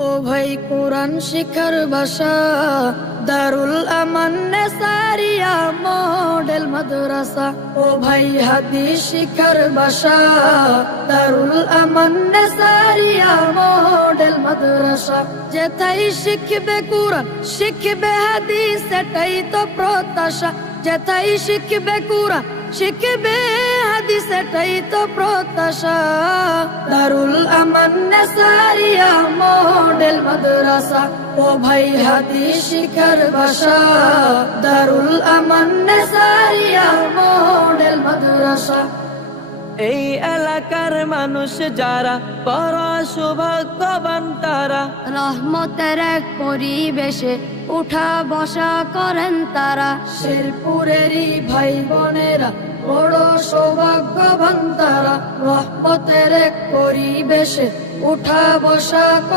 ও ভাই কোরআন শিখার ভাষা দারুল আমান নেসারিয়া মডেল মাদ্রাসা। ও ভাই হাদিস শিখার ভাষা দারুল আমান নেসারিয়া মডেল মাদ্রাসা। যেথাই শিখবে কোরআন শিখবে হাদিস সেটাই তো প্রত্যাশা। যেথাই শিখবে কোরআন শিখবে হাদিস এটাই তো প্রত্যাশা। দারুল আমান নেসারিয়া মডেল মাদ্রাসা। ও ভাই হাদিস শিখার ভাষা দারুল আমান নেসারিয়া মডেল মাদ্রাসা। এই এলাকার মানুষ যারা বড় সৌভাগ্যবান তারা, রহমতের এক পরিবেশে উঠা বসা করেন তারা। শেরপুরেরই ভাই বোনেরা বড় সৌভাগ্যবান তারা। রহমতের এক পরিবেশে উঠা বসা